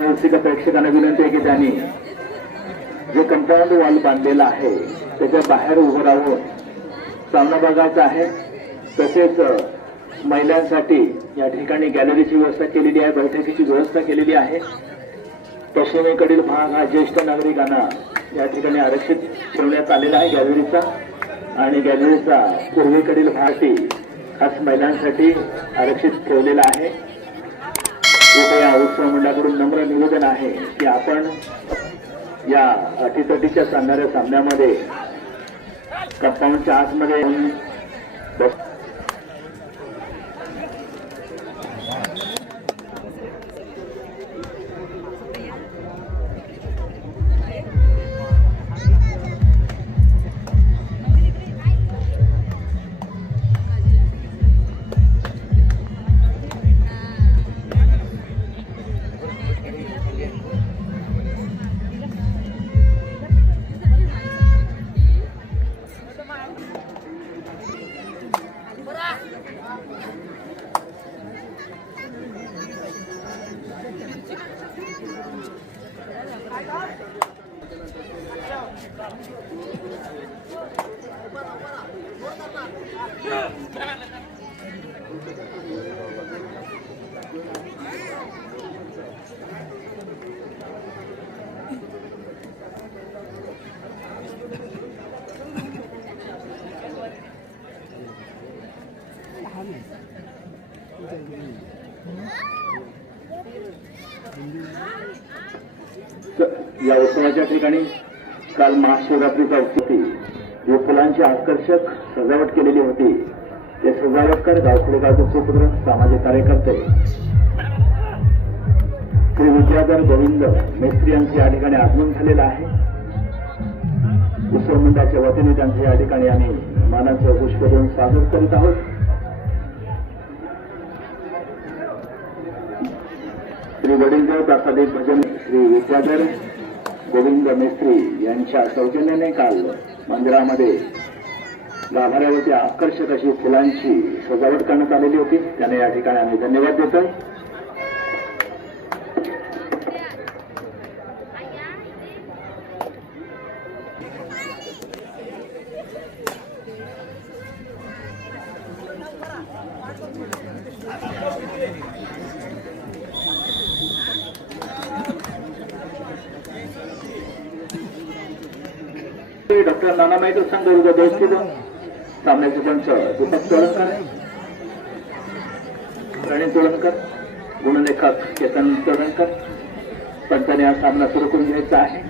रसिक प्रेक्षकांना विनंती आहे की त्यांनी जे कंपाऊंड वॉल बांधलेला आहे त्याच्या बाहेर उभं राहून सामना बघायचा आहे। तसेच महिलांसाठी या ठिकाणी गॅलरीची व्यवस्था केलेली आहे, बैठकीची व्यवस्था केलेली आहे। पश्चिमेकडील भाग हा ज्येष्ठ नागरिकांना या ठिकाणी आरक्षित ठेवण्यात आलेला आहे गॅलरीचा, आणि गॅलरीचा पूर्वेकडील भाग खास महिलांसाठी आरक्षित ठेवलेला आहे। कृपया उत्सव मंडळाकडून नम्र निवेदन आहे की आपण या अटीतटीच्या चालणाऱ्या सामन्यामध्ये कंपाऊंडच्या आतमध्ये या उत्सवाच्या ठिकाणी काल महाशिवरात्रीचा उत्सव जो फुलांची आकर्षक सजावट केलेली होती, ते सजावटकर गावखेडे गावचे सुपुत्र सामाजिक कार्यकर्ते श्री विद्याधर गोविंद मेस्त्री यांचे या ठिकाणी आगमन झालेलं आहे। उत्सव मंडळाच्या वतीने त्यांचे या ठिकाणी आम्ही मानाचं पुष्प देऊन स्वागत करीत आहोत। श्री वडीलदेव प्रासादिक भजन श्री विद्याधर गोविंद मेस्त्री यांच्या सौजन्याने काल मंदिरामध्ये गाभाऱ्यावरती आकर्षक अशी फुलांची सजावट करण्यात आलेली होती, त्याने या ठिकाणी आम्ही धन्यवाद देतोय। डॉक्टर नाना नायडू संघ विरुद्ध दोस्तीला सामन्याचे पंच दीपक तोळणकर, प्रणीत तोळणकर, गुणलेखक केतन तोळणकर पंचाने हा सामना सुरू करून घ्यायचा आहे।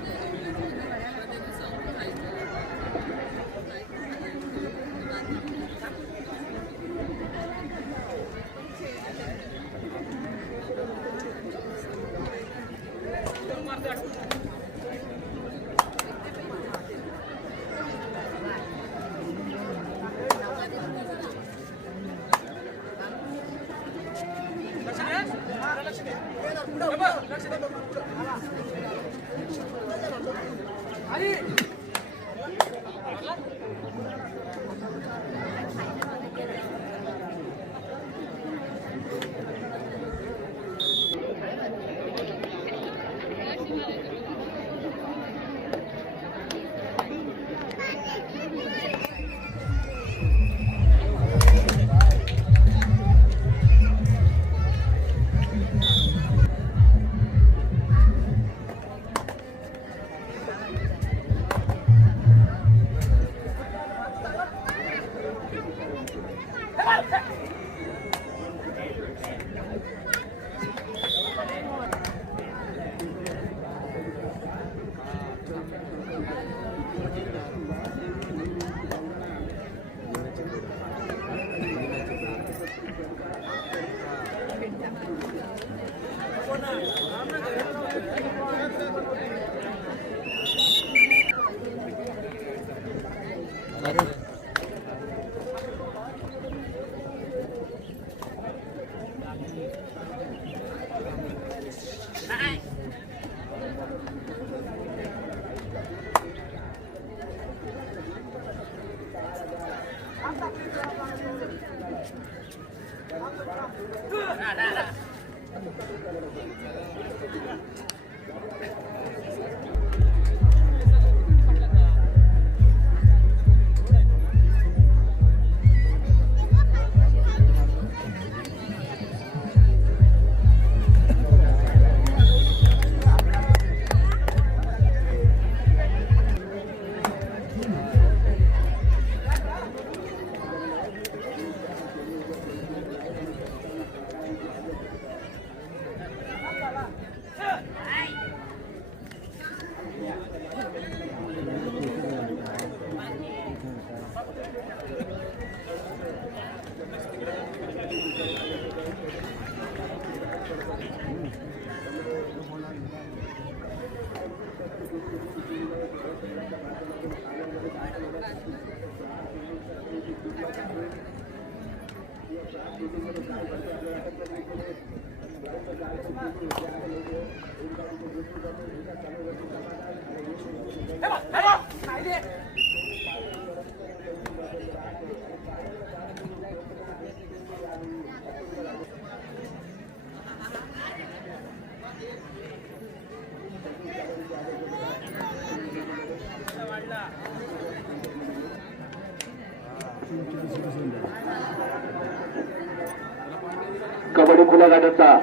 कबड्डी खुला गाड्याचा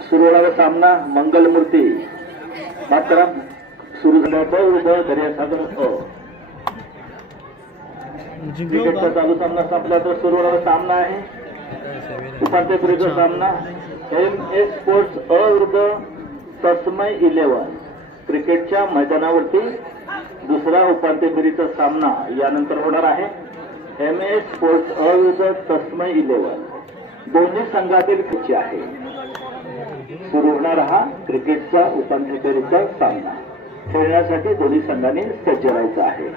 सुरू होणारा सामना मंगलमूर्ती मात्र सुरू झाला दर्यासागर क्रिकेटचा चालू सामना संपला तर सुरू होणारा सामना आहे उपांत्यपूर्वीचा सामना MS स्पोर्ट्स विरुद्ध तस्मय 11 क्रिकेटच्या मैदानावरती दुसरा उपांत्यपूर्वीचा सामना यानंतर होणार आहे MS स्पोर्ट्स विरुद्ध तस्मय 11 दोन्ही संघातील खेळ आहे सुरू होणारा हा क्रिकेटचा उपांत्यपूर्वीचा सामना खेळण्यासाठी दोन्ही संघांनी सज्ज राहायचं आहे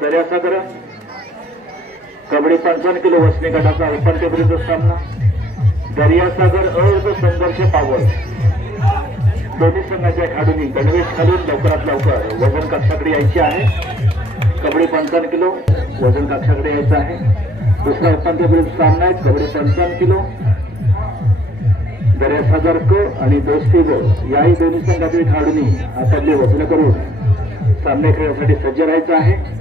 दर्यासागर कबड्डी 55 किलो वजनी गटाचा उपांत्यपूर्वीचा सामना दर्यासागर विरुद्ध संघर्ष पावल दोन्ही संघाच्या खेळाडूंनी गणवेश घालून लवकरात लवकर वजन कक्षाकडे यायचे आहे कबड्डी 55 किलो वजन कक्षाकडे यायचं आहे दुसरा उपांत्यपूर्वीचा सामना आहे कबड्डी 55 किलो दर्यासागर क आणि दोस्ती ग याही दोन्ही संघातील खेळाडूंनी आपापले वजन करून सामने खेळण्यासाठी सज्ज राहायचं आहे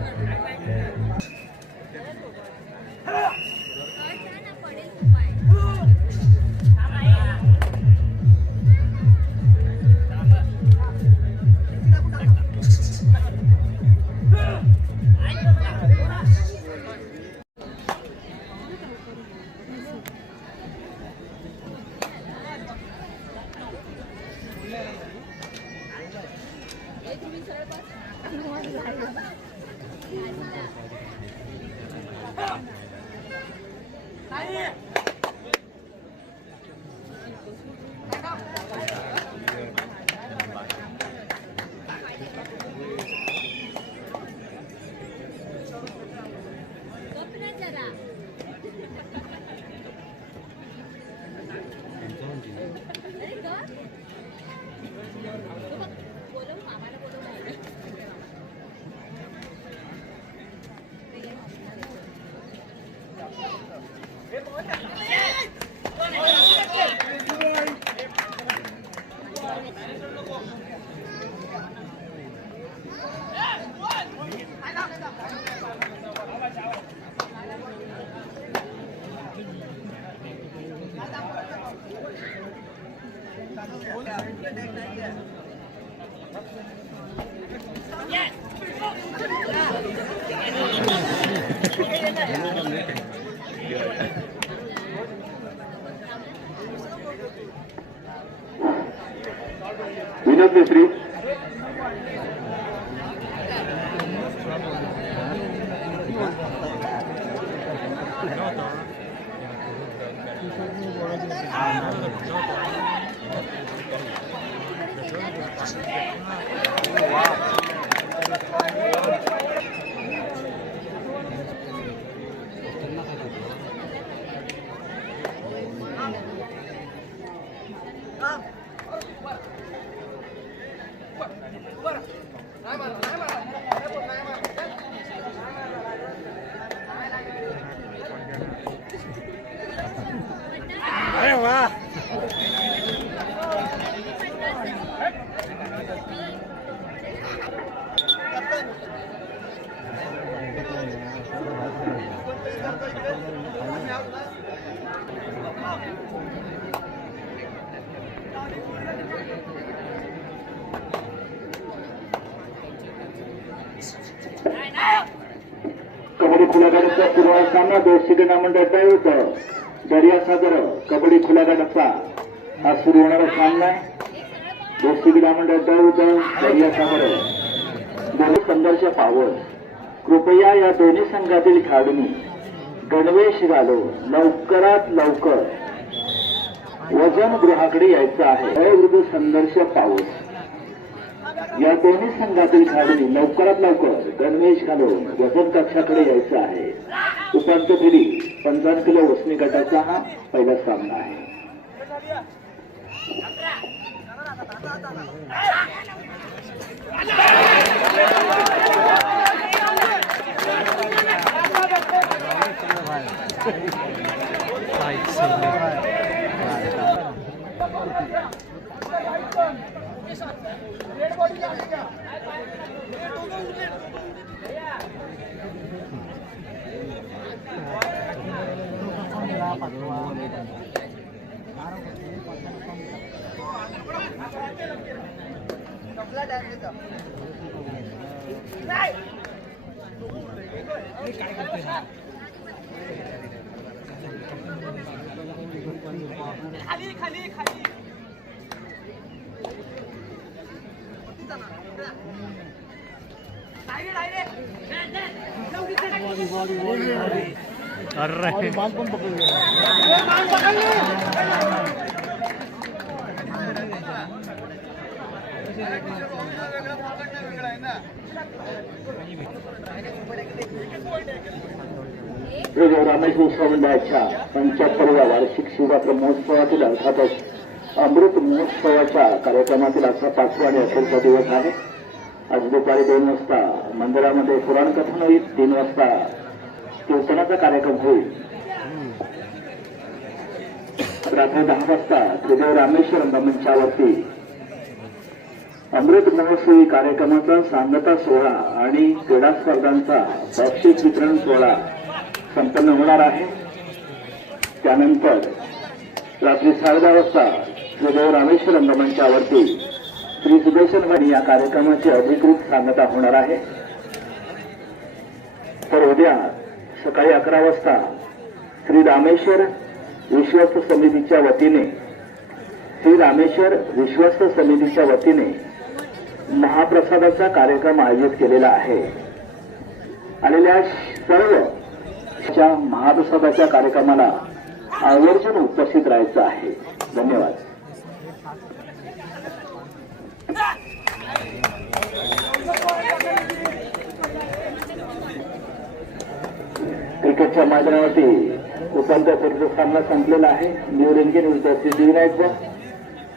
विनोद मिस्त्री कबड्डी खुल्या गटाचा सुरुवात सामना दोषी मंडळाचा विरुद्ध दर्यासागर कबड्डी खुल्या गटाचा हा सुरू होणारा सामना दोषी मंडळाचा विरुद्ध दर्यासागर दोन्ही संघर्ष पावत कृपया या दोन्ही संघातील खेळाडूंनी गणवेश घालून लवकरात लवकर वजन गृहाकडे यायचं आहे. विरुद्ध संघर्ष पावत या दोन्ही संघातील खेळाडूंनी लवकरात लवकर गणवेश घालून वजन कक्षाकडे यायचं आहे. उपांत्य फेरी 55 किलो वसनी गटाचा हा पहिला सामना आहे. खाली खाली खाली अरे मान पण पकडले रामेश उत्सव मंडळाच्या 75व्या वार्षिक शिवरात्र महोत्सवातील अर्थातच अमृत महोत्सवाच्या कार्यक्रमातील आजचा 5वा आणि अखेरचा दिवस आहे. आज दुपारी 2 वाजता मंदिरामध्ये पुराण कथन होईल. 3 वाजता कीर्तनाचा कार्यक्रम होईल. रात्री 10 वाजता त्रिदेव रामेश्वर रंगमंचावरती अमृत महोत्सवी कार्यक्रमाचा सांगता सोहळा आणि क्रीडा स्पर्धांचा बक्षीस वितरण सोहळा संपन्न होणार आहे. त्यानंतर रात्री 10:30 वाजता त्रिदेव रामेश्वर रंगमंचावरती श्री सुदर्शन वाणी या कार्यक्रमाची अधिकृत सांगता होणार आहे. तर उद्या सकाळी 11 वाजता श्री रामेश्वर विश्वस्त समितीच्या वतीने महाप्रसादाचा कार्यक्रम आयोजित केलेला आहे. आलेल्या सर्व महाप्रसादाच्या कार्यक्रमाला आवर्जून उपस्थित राहायचं आहे. धन्यवाद. क्रिकेटच्या मैदानावरती उपांत्य फेरीचा सामना संपलेला आहे. न्यू रेंजन विरुद्ध सिद्धिविनायक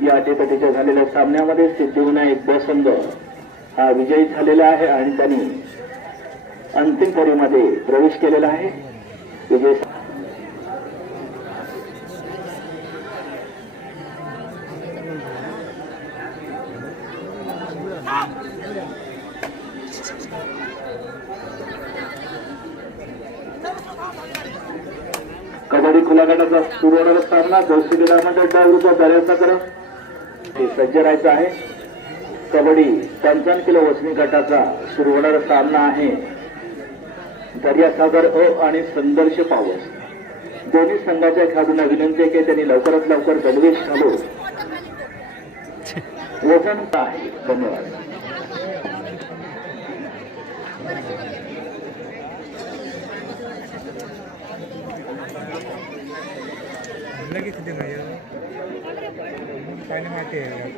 या अटीतटीच्या झालेल्या सामन्यामध्ये सिद्धिविनायक बसंद हा विजयी झालेला आहे आणि त्यांनी अंतिम फेरीमध्ये प्रवेश केलेला आहे. विजय कबड्डी खुला गटाचा सुरू होणारा सामना दोस्ती मंडळ विरुद्ध दर्यासागर सज्ज राहायचं आहे. कबड्डी 55 किलो वजनी गटाचा सुरू होणारा सामना आहे. दर्यासागर अ आणि संघर्ष पावस दोन्ही संघाच्या खेळाडूंना विनंती आहे की त्यांनी लवकरात लवकर गणवेश घालून वजन आहे. धन्यवाद. लगेच दे ना काय माहिती आहे.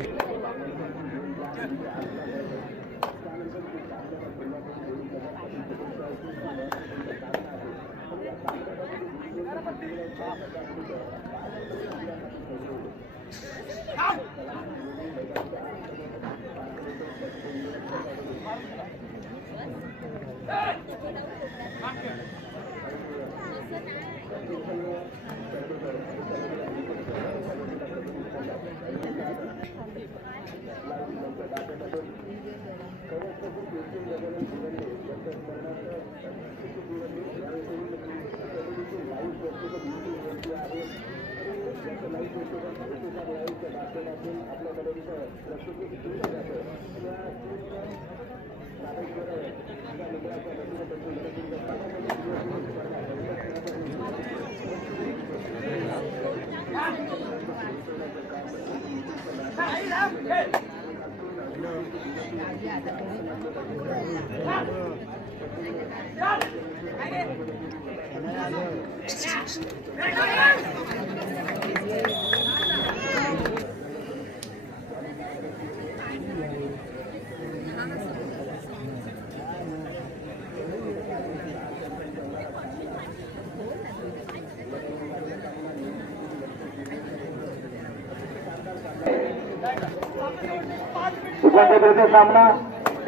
उपांत्य सामना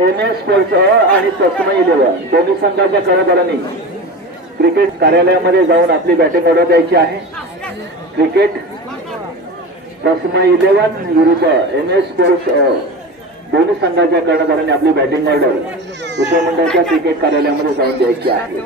MS स्पोर्ट्स आणि तस्मय 11 दोन्ही संघाच्या कर्णधारांनी क्रिकेट कार्यालयामध्ये जाऊन आपली बॅटिंग ऑर्डर द्यायची आहे. क्रिकेट तस्मय 11 विरुद्ध MS स्पोर्ट्स दोन्ही संघाच्या कर्णधारांनी आपली बॅटिंग ऑर्डर विषय मंडळाच्या क्रिकेट कार्यालयामध्ये जाऊन द्यायची आहे.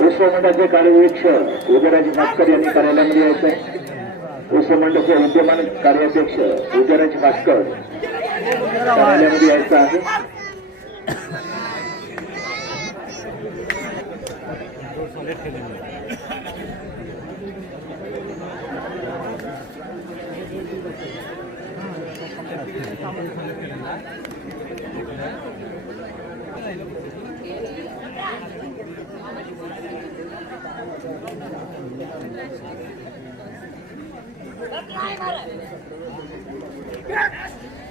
विश्वमंडळाचे कार्यनिरीक्षक उदयराज भास्कर यांनी कार्यालयामध्ये यायचं आहे. विश्वमंडळाचे विद्यमान कार्याध्यक्ष उदयराज भास्कर कार्यालयामध्ये यायचं आहे.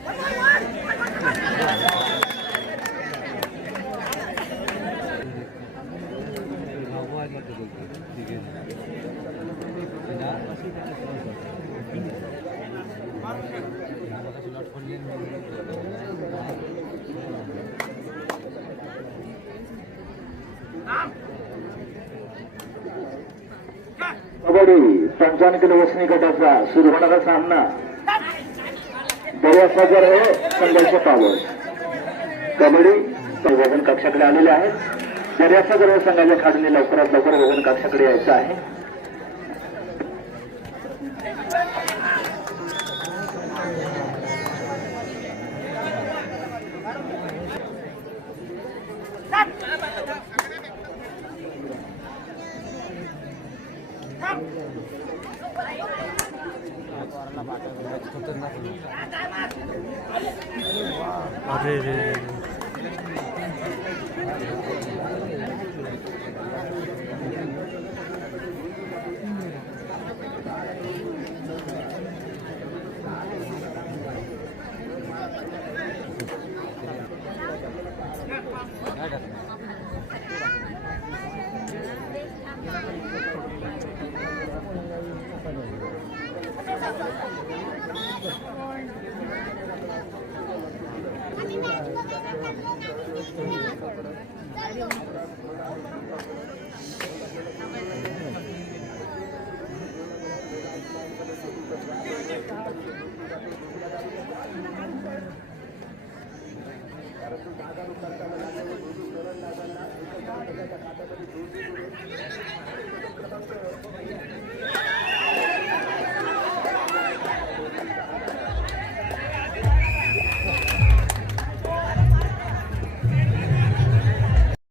Come on! कबड्डी 55 किलो वसनी गटाचा सुरू होणारा सामना दर्यासागर हे संघर्ष पावर कबड्डी वजन कक्षाकडे आलेले आहेत. दर्यासागर व संघाच्या खाडीने लवकरात लवकर वजन कक्षाकडे यायचं आहे. अरे रे